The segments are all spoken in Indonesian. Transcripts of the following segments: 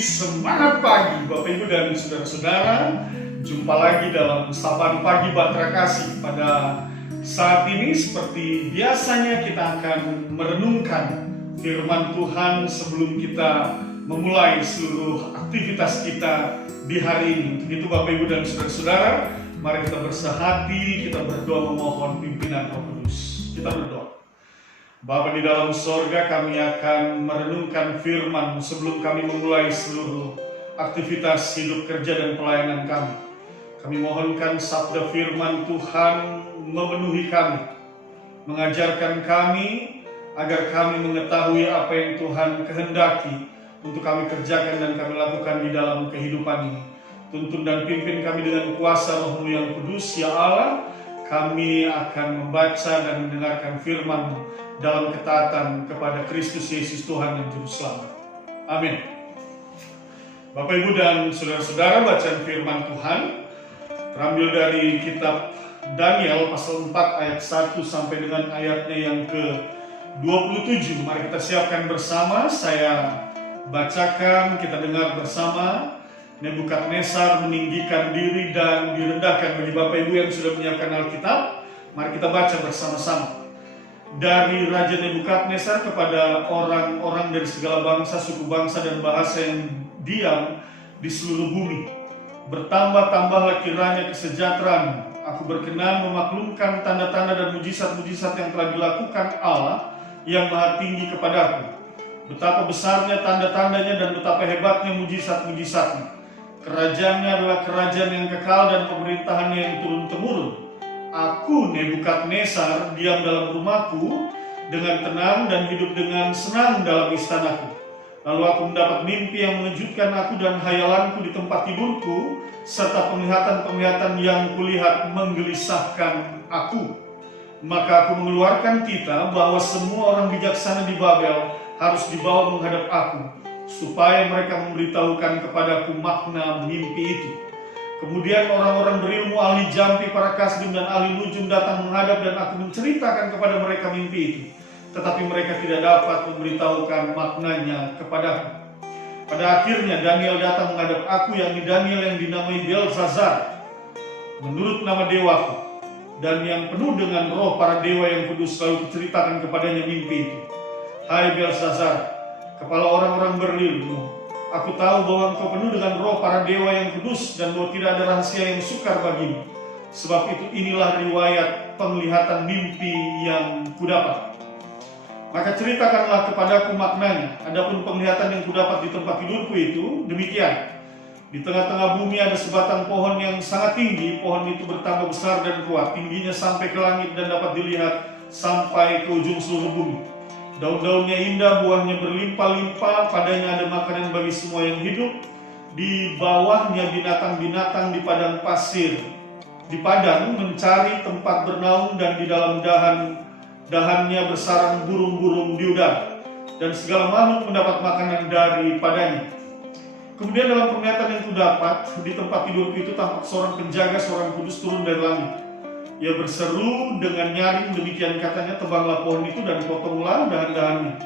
Semangat pagi Bapak Ibu dan saudara-saudara. Jumpa lagi dalam Sapaan Pagi Bahtera Kasih. Pada saat ini seperti biasanya kita akan merenungkan firman Tuhan sebelum kita memulai seluruh aktivitas kita di hari ini. Untuk itu Bapak Ibu dan saudara-saudara, mari kita bersahati, kita berdoa memohon pimpinan Roh Kudus. Kita berdoa. Bapa di dalam sorga, kami akan merenungkan firman sebelum kami memulai seluruh aktivitas hidup kerja dan pelayanan kami. Kami mohonkan sabda firman Tuhan memenuhi kami, mengajarkan kami agar kami mengetahui apa yang Tuhan kehendaki untuk kami kerjakan dan kami lakukan di dalam kehidupan ini. Tuntun dan pimpin kami dengan kuasa Roh-Mu yang kudus, ya Allah. Kami akan membaca dan mendengarkan firman-Mu dalam ketaatan kepada Kristus Yesus Tuhan dan Juru Selamat. Amin. Bapak Ibu dan saudara-saudara, bacaan firman Tuhan terambil dari kitab Daniel pasal 4 ayat 1 sampai dengan ayatnya yang ke-27. Mari kita siapkan bersama, saya bacakan, kita dengar bersama. Nebukadnezar meninggikan diri dan direndahkan. Bagi Bapak Ibu yang sudah menyiapkan Alkitab, mari kita baca bersama-sama. Dari Raja Nebukadnezar kepada orang-orang dari segala bangsa, suku bangsa dan bahasa yang diam di seluruh bumi. Bertambah-tambahlah kiranya kesejahteraan. Aku berkenan memaklumkan tanda-tanda dan mujizat-mujizat yang telah dilakukan Allah yang Maha Tinggi kepadaku. Betapa besarnya tanda-tandanya dan betapa hebatnya mujizat-mujizatnya. Kerajaannya adalah kerajaan yang kekal dan pemerintahannya yang turun-temurun. Aku, Nebukadnezar, diam dalam rumahku dengan tenang dan hidup dengan senang dalam istanaku. Lalu aku mendapat mimpi yang mengejutkan aku dan hayalanku di tempat tidurku, serta penglihatan-penglihatan yang kulihat menggelisahkan aku. Maka aku mengeluarkan titah bahwa semua orang bijaksana di Babel harus dibawa menghadap aku, supaya mereka memberitahukan kepadaku makna mimpi itu. Kemudian orang-orang berilmu, ahli jampi, para kasdim dan ahli nujum datang menghadap dan aku menceritakan kepada mereka mimpi itu. Tetapi mereka tidak dapat memberitahukan maknanya kepadaku. Pada akhirnya Daniel datang menghadap aku, yakni Daniel yang dinamai Beltesazar, menurut nama dewaku, dan yang penuh dengan roh para dewa yang kudus, lalu kuceritakan kepadanya mimpi itu. Hai Beltesazar, kepala orang-orang berilmu, aku tahu bahwa engkau penuh dengan roh para dewa yang kudus dan bahwa tidak ada rahasia yang sukar bagimu. Sebab itu inilah riwayat penglihatan mimpi yang kudapat. Maka ceritakanlah kepadaku maknanya. Adapun penglihatan yang kudapat di tempat tidurku itu demikian. Di tengah-tengah bumi ada sebatang pohon yang sangat tinggi. Pohon itu bertambah besar dan kuat, tingginya sampai ke langit dan dapat dilihat sampai ke ujung seluruh bumi. Daun-daunnya indah, buahnya berlimpah-limpah, padanya ada makanan bagi semua yang hidup. Di bawahnya binatang-binatang di padang pasir, di padang mencari tempat bernaung, dan di dalam dahannya bersarang burung-burung di udara, dan segala makhluk mendapat makanan daripadanya. Kemudian dalam penglihatan yang kudapat, di tempat tidurku itu tampak seorang penjaga, seorang kudus turun dari langit. Ia berseru dengan nyaring, demikian katanya, tebanglah pohon itu dan potonglah dahan-dahannya,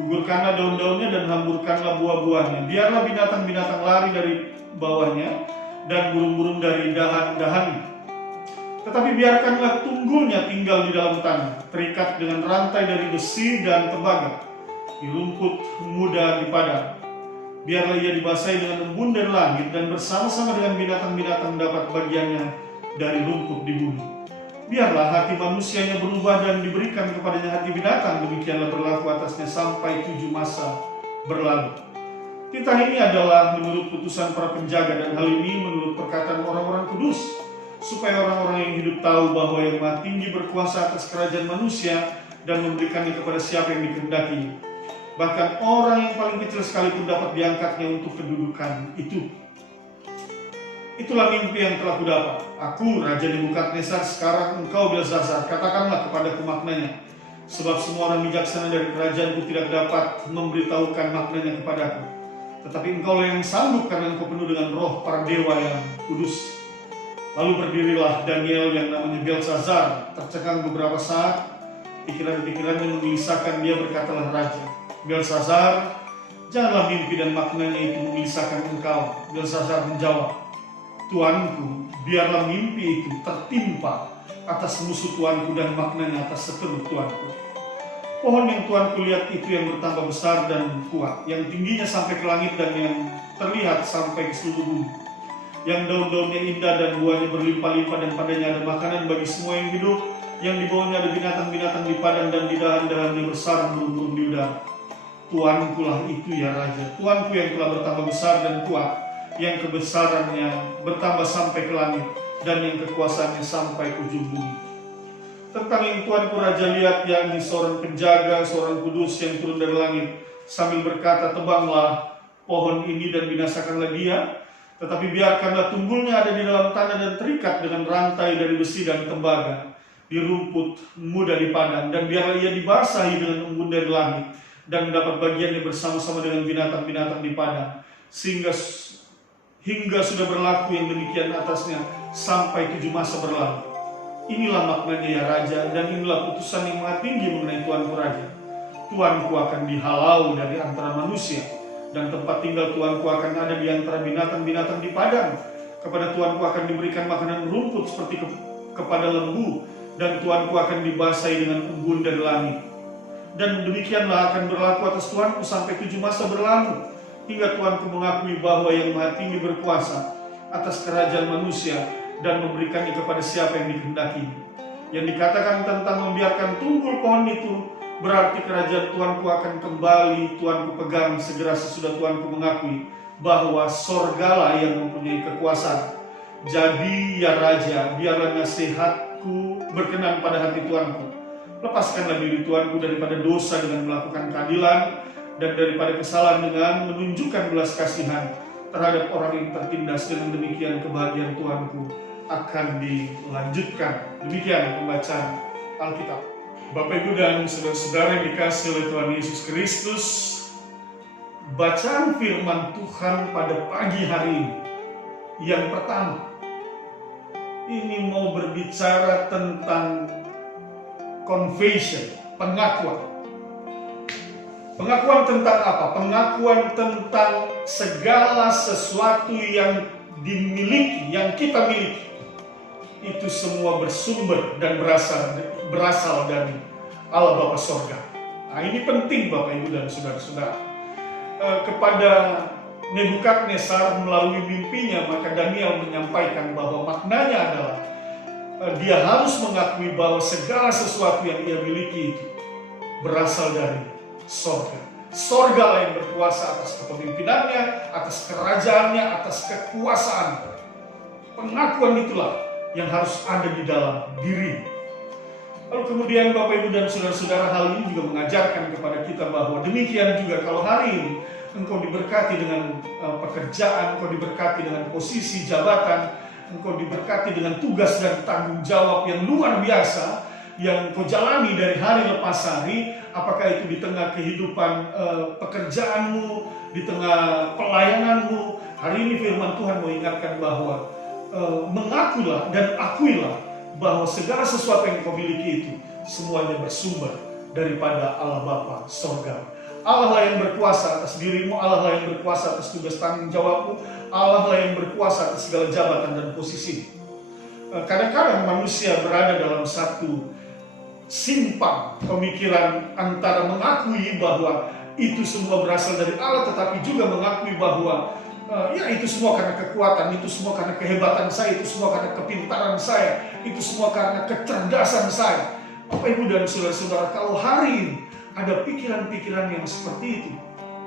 gugurkanlah daun-daunnya dan hamburkanlah buah-buahnya. Biarlah binatang-binatang lari dari bawahnya dan burung-burung dari dahan-dahannya. Tetapi biarkanlah tunggulnya tinggal di dalam tanah, terikat dengan rantai dari besi dan tembaga, di rumput muda di padang. Biarlah ia dibasahi dengan embun dari langit, dan bersama-sama dengan binatang-binatang mendapat bagiannya dari rumput di bumi. Biarlah hati manusianya berubah dan diberikan kepadanya hati binatang, demikianlah berlaku atasnya sampai 7 masa berlalu. Titah ini adalah menurut putusan para penjaga, dan hal ini menurut perkataan orang-orang kudus, supaya orang-orang yang hidup tahu bahwa yang Maha Tinggi berkuasa atas kerajaan manusia dan memberikannya kepada siapa yang dikehendakinya. Bahkan orang yang paling kecil sekalipun dapat diangkatnya untuk kedudukan itu. Itulah mimpi yang telah kudapat. Aku, Raja Nebukadnezar, sekarang engkau Beltesazar, katakanlah kepadaku maknanya. Sebab semua orang bijaksana dari kerajaanku tidak dapat memberitahukan maknanya kepadaku. Tetapi engkau yang sanggup, karena engkau penuh dengan roh para dewa yang kudus. Lalu berdirilah Daniel yang namanya Beltesazar, tercengang beberapa saat. Pikiran-pikirannya menggelisahkan dia, berkatalah raja, Beltesazar, Janganlah mimpi dan maknanya itu menggelisahkan engkau. Belsasar menjawab, Tuanku, biarlah mimpi itu tertimpa atas musuh Tuanku dan maknanya atas seteru Tuanku. Pohon yang Tuanku lihat itu yang bertambah besar dan kuat, yang tingginya sampai ke langit dan yang terlihat sampai ke seluruh bumi. Yang daun-daunnya indah dan buahnya berlimpah-limpah dan padanya ada makanan bagi semua yang hidup, yang di bawahnya ada binatang-binatang di padang dan di dahan-dahannya bersarang burung-burung di udara. Tuanku lah itu ya Raja, Tuanku yang telah bertambah besar dan kuat, yang kebesarannya bertambah sampai ke langit, dan yang kekuasaannya sampai ke ujung bumi. Tentang yang Tuanku Raja lihat, yakni seorang penjaga, seorang kudus yang turun dari langit, sambil berkata, tebanglah pohon ini dan binasakanlah dia, tetapi biarkanlah tunggulnya ada di dalam tanah dan terikat dengan rantai dari besi dan tembaga, di rumput muda di padang, dan biarlah ia dibasahi dengan embun dari langit, dan mendapat bagiannya bersama-sama dengan binatang-binatang di padang, hingga sudah berlaku yang demikian atasnya sampai 7 masa berlalu. Inilah maknanya ya Raja, dan inilah putusan yang maha tinggi mengenai Tuanku Raja. Tuanku akan dihalau dari antara manusia, dan tempat tinggal Tuanku akan ada di antara binatang-binatang di padang. Kepada Tuanku akan diberikan makanan rumput seperti kepada lembu, dan Tuanku akan dibasahi dengan embun dari langit. Dan demikianlah akan berlaku atas Tuanku sampai 7 masa berlalu, hingga Tuanku mengakui bahwa yang maha tinggi berkuasa atas kerajaan manusia dan memberikannya kepada siapa yang dikehendaki. Yang dikatakan tentang membiarkan tunggul pohon itu, berarti kerajaan Tuanku akan kembali Tuanku pegang segera sesudah Tuanku mengakui bahwa sorgalah yang mempunyai kekuasaan. Jadi ya Raja, biarlah nasihatku berkenan pada hati Tuanku. Lepaskanlah diri Tuanku daripada dosa dengan melakukan keadilan, dan daripada kesalahan dengan menunjukkan belas kasihan terhadap orang yang tertindas. Dengan demikian kebahagiaan Tuanku akan dilanjutkan. Demikian pembacaan Alkitab. Bapak Ibu dan saudara-saudara yang dikasihi oleh Tuhan Yesus Kristus, bacaan firman Tuhan pada pagi hari ini yang pertama ini mau berbicara tentang confession, pengakuan. Pengakuan tentang apa? Pengakuan tentang segala sesuatu yang dimiliki, yang kita miliki, itu semua bersumber dan berasal dari Allah Bapa Sorga. Nah, ini penting Bapak Ibu dan saudara-saudara. Kepada Nebukadnezar melalui mimpinya, maka Daniel menyampaikan bahwa maknanya adalah dia harus mengakui bahwa segala sesuatu yang ia miliki itu berasal dari sorga. Sorga lah yang berkuasa atas kepemimpinannya, atas kerajaannya, atas kekuasaan. Pengakuan itulah yang harus ada di dalam diri. Lalu kemudian Bapak Ibu dan saudara-saudara, hal ini juga mengajarkan kepada kita bahwa demikian juga kalau hari ini engkau diberkati dengan pekerjaan, engkau diberkati dengan posisi jabatan, engkau diberkati dengan tugas dan tanggung jawab yang luar biasa yang kau jalani dari hari lepas hari, apakah itu di tengah kehidupan pekerjaanmu, di tengah pelayananmu. Hari ini firman Tuhan mengingatkan bahwa mengakulah dan akuilah bahwa segala sesuatu yang kau miliki itu semuanya bersumber daripada Allah Bapa Sorga. Allah lah yang berkuasa atas dirimu, Allah lah yang berkuasa atas tugas tanggung jawabmu, Allah lah yang berkuasa atas segala jabatan dan posisi. Kadang-kadang manusia berada dalam satu simpang pemikiran antara mengakui bahwa itu semua berasal dari Allah, tetapi juga mengakui bahwa ya itu semua karena kekuatan, itu semua karena kehebatan saya, itu semua karena kepintaran saya, itu semua karena kecerdasan saya. Bapak Ibu dan saudara-saudara, kalau hari ini ada pikiran-pikiran yang seperti itu,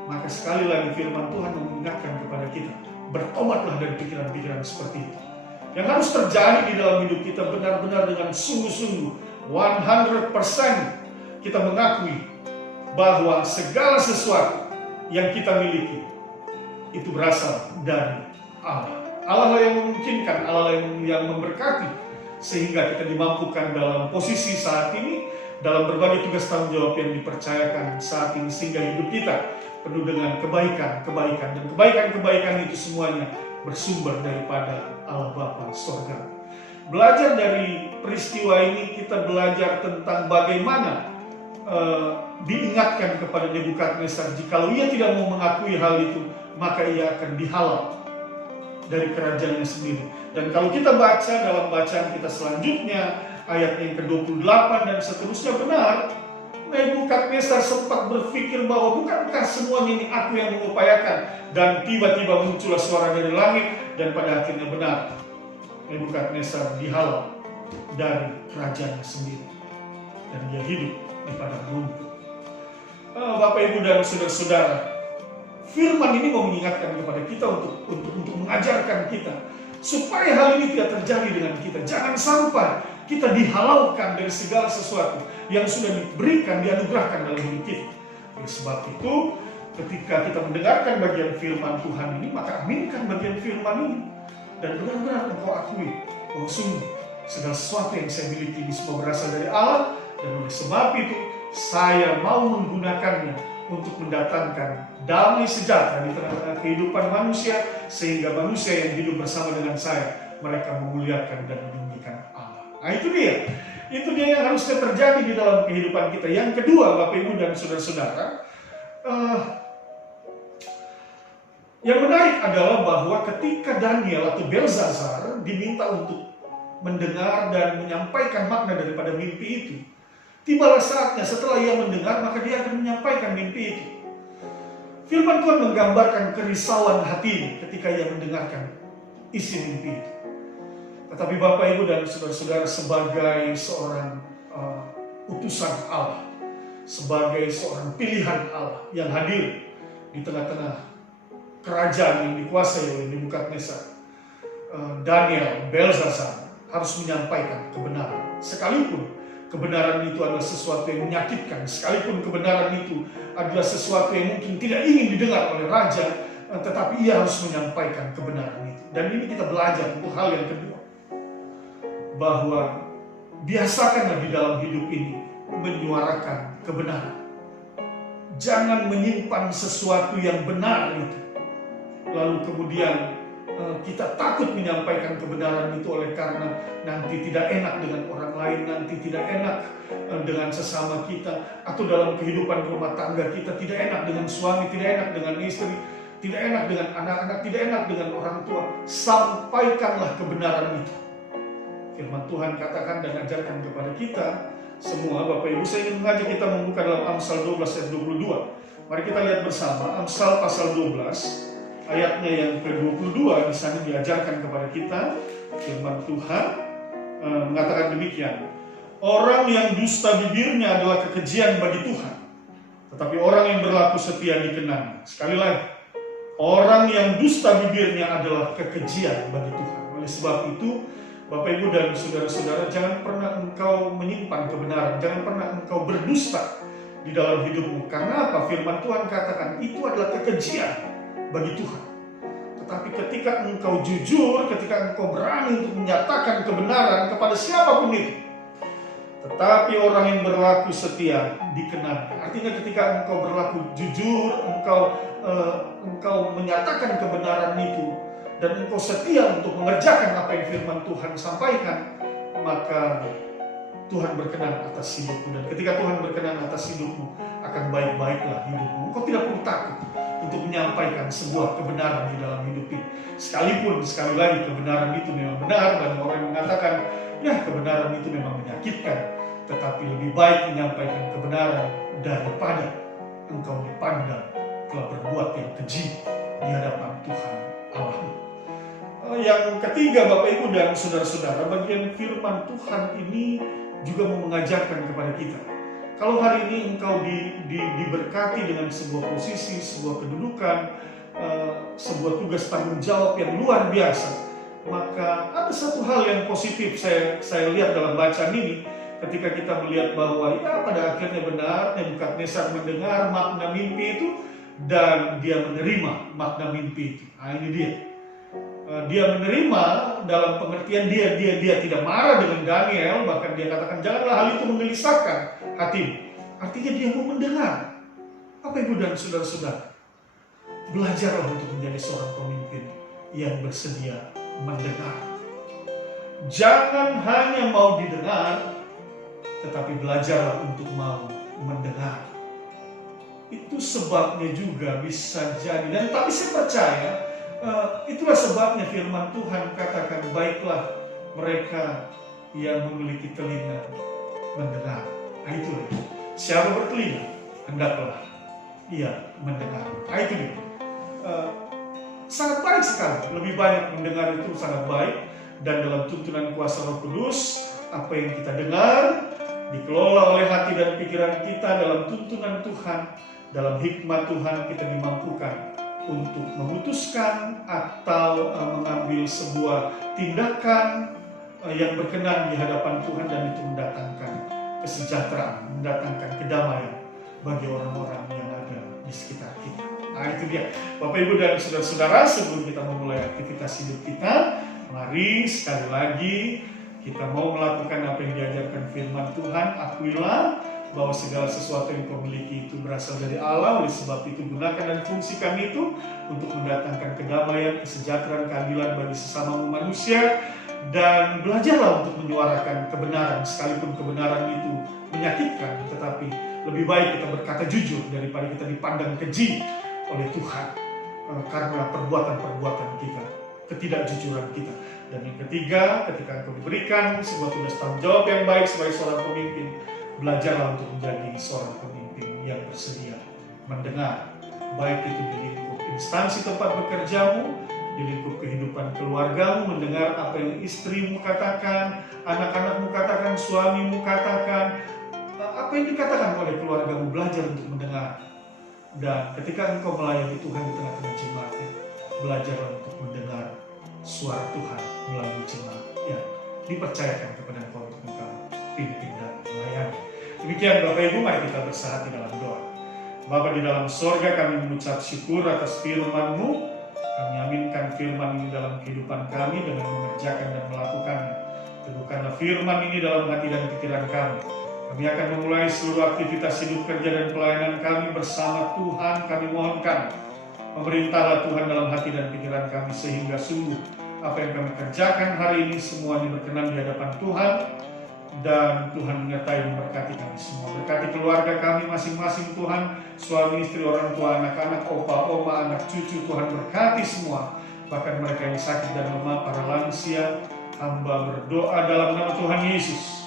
maka sekali lagi firman Tuhan mengingatkan kepada kita, bertobatlah dari pikiran-pikiran seperti itu. Yang harus terjadi di dalam hidup kita benar-benar dengan sungguh-sungguh, 100% kita mengakui bahwa segala sesuatu yang kita miliki itu berasal dari Allah. Allah lah yang memungkinkan, Allah lah yang memberkati, sehingga kita dimampukan dalam posisi saat ini, dalam berbagai tugas tanggung jawab yang dipercayakan saat ini, sehingga hidup kita penuh dengan kebaikan-kebaikan, dan kebaikan-kebaikan itu semuanya bersumber daripada Allah Bapa Sorga. Belajar dari peristiwa ini, kita belajar tentang bagaimana diingatkan kepada Nebukadnezar, jikalau ia tidak mau mengakui hal itu, maka ia akan dihalau dari kerajaannya sendiri. Dan kalau kita baca dalam bacaan kita selanjutnya, ayat yang ke-28 dan seterusnya, benar, Nebukadnezar sempat berpikir bahwa bukankah semuanya ini aku yang mengupayakan, dan tiba-tiba muncullah suara dari langit, dan pada akhirnya benar, Nebukadnezar dihalau dari kerajaannya sendiri dan dia hidup di padang rumput. Bapak, Ibu, dan saudara-saudara, firman ini mau mengingatkan kepada kita untuk mengajarkan kita supaya hal ini tidak terjadi dengan kita. Jangan sampai kita dihalaukan dari segala sesuatu yang sudah diberikan, dianugerahkan dalam hidup kita. Oleh sebab itu, ketika kita mendengarkan bagian firman Tuhan ini, maka aminkan bagian firman ini dan benar-benar engkau akui bahwa sungguh segala sesuatu yang saya miliki ini semua berasal dari Allah, dan oleh sebab itu saya mau menggunakannya untuk mendatangkan damai sejahtera di tengah-tengah kehidupan manusia, sehingga manusia yang hidup bersama dengan saya, mereka memuliakan dan meninggikan Allah. Nah, itu dia yang harusnya terjadi di dalam kehidupan kita. Yang kedua, Bapak, Ibu, dan saudara-saudara, yang menarik adalah bahwa ketika Daniel atau Belzazar diminta untuk mendengar dan menyampaikan makna daripada mimpi itu, tibalah saatnya setelah ia mendengar, maka dia akan menyampaikan mimpi itu. Firman Tuhan menggambarkan kerisauan hati ketika ia mendengarkan isi mimpi itu. Tetapi Bapak, Ibu, dan saudara-saudara, sebagai seorang utusan Allah, sebagai seorang pilihan Allah yang hadir di tengah-tengah kerajaan yang dikuasai oleh Nebukadnezar, Daniel, Belzazar harus menyampaikan kebenaran. Sekalipun kebenaran itu adalah sesuatu yang menyakitkan, sekalipun kebenaran itu adalah sesuatu yang mungkin tidak ingin didengar oleh raja, tetapi ia harus menyampaikan kebenaran itu. Dan ini kita belajar untuk hal yang kedua, bahwa biasakanlah di dalam hidup ini menyuarakan kebenaran. Jangan menyimpan sesuatu yang benar itu, lalu kemudian kita takut menyampaikan kebenaran itu oleh karena nanti tidak enak dengan orang lain, nanti tidak enak dengan sesama kita, atau dalam kehidupan rumah tangga kita tidak enak dengan suami, tidak enak dengan istri, tidak enak dengan anak-anak, tidak enak dengan orang tua. Sampaikanlah kebenaran itu. Firman Tuhan katakan dan ajarkan kepada kita semua, Bapak, Ibu, saya ingin mengajak kita membuka dalam Amsal 12 ayat 22. Mari kita lihat bersama Amsal pasal 12 ayatnya yang ke-22. Di sana diajarkan kepada kita firman Tuhan mengatakan demikian. Orang yang dusta bibirnya adalah kekejian bagi Tuhan, tetapi orang yang berlaku setia dikenang. Sekali lagi, orang yang dusta bibirnya adalah kekejian bagi Tuhan. Oleh sebab itu, Bapak, Ibu, dan saudara-saudara, jangan pernah engkau menyimpan kebenaran, jangan pernah engkau berdusta di dalam hidupmu. Karena apa? Firman Tuhan katakan itu adalah kekejian bagi Tuhan. Tetapi ketika engkau jujur, ketika engkau berani untuk menyatakan kebenaran kepada siapapun itu, tetapi orang yang berlaku setia dikenang. Artinya ketika engkau berlaku jujur, engkau menyatakan kebenaran itu, dan engkau setia untuk mengerjakan apa yang firman Tuhan sampaikan, maka Tuhan berkenan atas hidupmu. Dan ketika Tuhan berkenan atas hidupmu, akan baik-baiklah hidupmu. Engkau tidak perlu takut untuk menyampaikan sebuah kebenaran di dalam hidup ini. Sekalipun sekali lagi kebenaran itu memang benar, dan orang yang mengatakan, ya kebenaran itu memang menyakitkan, tetapi lebih baik menyampaikan kebenaran daripada engkau dipandang telah berbuat yang keji di hadapan Tuhan Allah. Yang ketiga, Bapak, Ibu, dan saudara-saudara, bagian firman Tuhan ini juga mau mengajarkan kepada kita. Kalau hari ini engkau diberkati dengan sebuah posisi, sebuah kedudukan, sebuah tugas tanggung jawab yang luar biasa, maka ada satu hal yang positif saya lihat dalam bacaan ini, ketika kita melihat bahwa ya pada akhirnya benar Nebukadnezar mendengar makna mimpi itu dan dia menerima makna mimpi itu. Nah, ini dia. Dia menerima dalam pengertian dia tidak marah dengan Daniel, bahkan dia katakan janganlah hal itu menggelisahkan hatimu. Artinya dia mau mendengar. Bapak, Ibu, dan saudara-saudara, belajarlah untuk menjadi seorang pemimpin yang bersedia mendengar. Jangan hanya mau didengar, tetapi belajarlah untuk mau mendengar. Itu sebabnya juga bisa jadi, dan tapi saya percaya itulah sebabnya firman Tuhan katakan, baiklah mereka yang memiliki telinga mendengar. Nah itu dia. Siapa bertelinga, hendaklah ia mendengar. Nah itu dia. Sangat baik sekali. Lebih banyak mendengar itu sangat baik. Dan dalam tuntunan kuasa Roh Kudus, apa yang kita dengar dikelola oleh hati dan pikiran kita dalam tuntunan Tuhan, dalam hikmat Tuhan kita dimampukan untuk memutuskan atau mengambil sebuah tindakan yang berkenan di hadapan Tuhan, dan itu mendatangkan kesejahteraan, mendatangkan kedamaian bagi orang-orang yang ada di sekitar kita. Nah itu dia Bapak Ibu dan Saudara-saudara, sebelum kita memulai aktivitas hidup kita, mari sekali lagi kita mau melakukan apa yang diajarkan firman Tuhan. Akuilah bahwa segala sesuatu yang kau miliki itu berasal dari Allah. Oleh sebab itu gunakan dan fungsikan itu untuk mendatangkan kedamaian, kesejahteraan, keadilan bagi sesama manusia. Dan belajarlah untuk menyuarakan kebenaran, sekalipun kebenaran itu menyakitkan. Tetapi lebih baik kita berkata jujur daripada kita dipandang keji oleh Tuhan karena perbuatan-perbuatan kita, ketidakjujuran kita. Dan yang ketiga, ketika engkau diberikan sebuah tugas tanggung jawab yang baik sebagai seorang pemimpin, belajarlah untuk menjadi seorang pemimpin yang bersedia mendengar, baik itu di lingkup instansi tempat bekerjamu, di lingkup kehidupan keluargamu, mendengar apa yang istrimu katakan, anak-anakmu katakan, suamimu katakan, apa yang dikatakan oleh keluargamu, belajar untuk mendengar. Dan ketika engkau melayani Tuhan di tengah-tengah jemaatnya, belajarlah untuk mendengar suara Tuhan melalui jemaat yang dipercayakan kepada engkau untuk engkau pimpin dan melayani. Demikian Bapak Ibu, mari kita bersatu dalam doa. Bapa di dalam sorga, kami mengucap syukur atas firman-Mu. Kami aminkan firman ini dalam kehidupan kami dengan mengerjakan dan melakukannya. Teguhkanlah firman ini dalam hati dan pikiran kami. Kami akan memulai seluruh aktivitas hidup kerja dan pelayanan kami bersama Tuhan. Kami mohonkan, memerintahlah Tuhan dalam hati dan pikiran kami, sehingga sungguh apa yang kami kerjakan hari ini semuanya berkenan di hadapan Tuhan. Dan Tuhan menyertai memberkati kami semua. Berkati keluarga kami masing-masing Tuhan, suami, istri, orang tua, anak-anak, opa, oma, anak cucu, Tuhan berkati semua. Bahkan mereka yang sakit dan lemah, para lansia, hamba berdoa dalam nama Tuhan Yesus.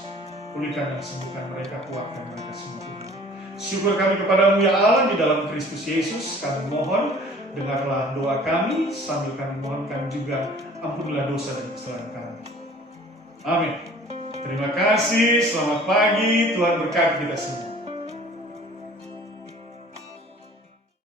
Pulihkan dan sembuhkan mereka, kuatkan mereka semua Tuhan. Syukur kami kepadamu ya Allah di dalam Kristus Yesus. Kami mohon, dengarlah doa kami, sambil kami mohonkan juga ampunilah dosa dan kesalahan kami. Amin. Terima kasih, selamat pagi, Tuhan berkati kita semua.